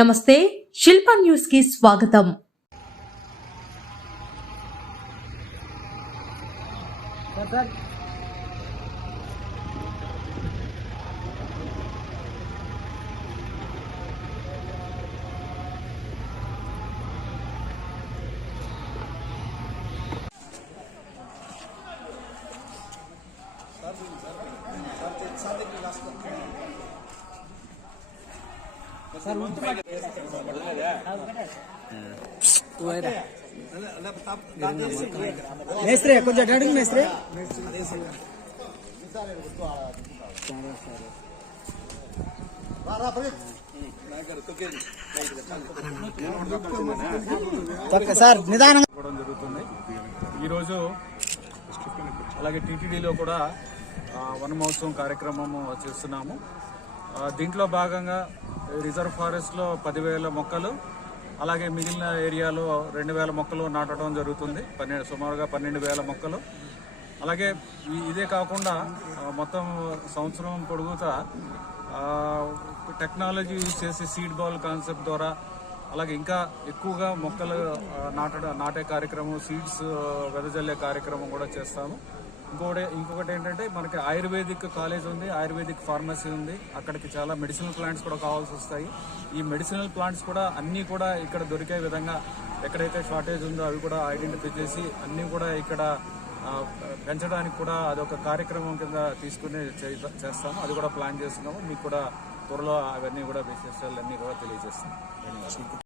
నమస్తే శిల్పా న్యూస్ కి స్వాగతం. మేస్త్రి కొంచెం అడుగు మేస్త్రి. సార్ నిదానం జరుగుతుంది ఈరోజు. అలాగే టీటీడీలో కూడా వన మహోత్సవం కార్యక్రమం చేస్తున్నాము. దీంట్లో భాగంగా రిజర్వ్ ఫారెస్ట్లో 10,000 మొక్కలు, అలాగే మిగిలిన ఏరియాలో 2,000 మొక్కలు నాటడం జరుగుతుంది. సుమారుగా 12,000 మొక్కలు. అలాగే ఇదే కాకుండా మొత్తం సంవత్సరం పొడుగుతా టెక్నాలజీ యూజ్ చేసి సీడ్ బాల్ కాన్సెప్ట్ ద్వారా అలాగే ఇంకా ఎక్కువగా మొక్కలు నాటే కార్యక్రమం, సీడ్స్ వెదజల్లే కార్యక్రమం కూడా చేస్తాము. ఇంకొకటి ఏంటంటే మనకి ఆయుర్వేదిక్ కాలేజ్ ఉంది, ఆయుర్వేదిక్ ఫార్మసీ ఉంది. అక్కడికి చాలా మెడిసినల్ ప్లాంట్స్ కూడా కావాల్సి వస్తాయి. ఈ మెడిసినల్ ప్లాంట్స్ కూడా అన్నీ కూడా ఇక్కడ దొరికే విధంగా ఎక్కడైతే షార్టేజ్ ఉందో అవి కూడా ఐడెంటిఫై చేసి అన్నీ కూడా ఇక్కడ పెంచడానికి కూడా అదొక కార్యక్రమం కింద తీసుకుని చేస్తాము. అది కూడా ప్లాన్ చేస్తున్నాము. మీకు కూడా త్వరలో అవన్నీ కూడా విశేషాలన్నీ కూడా తెలియజేస్తాము.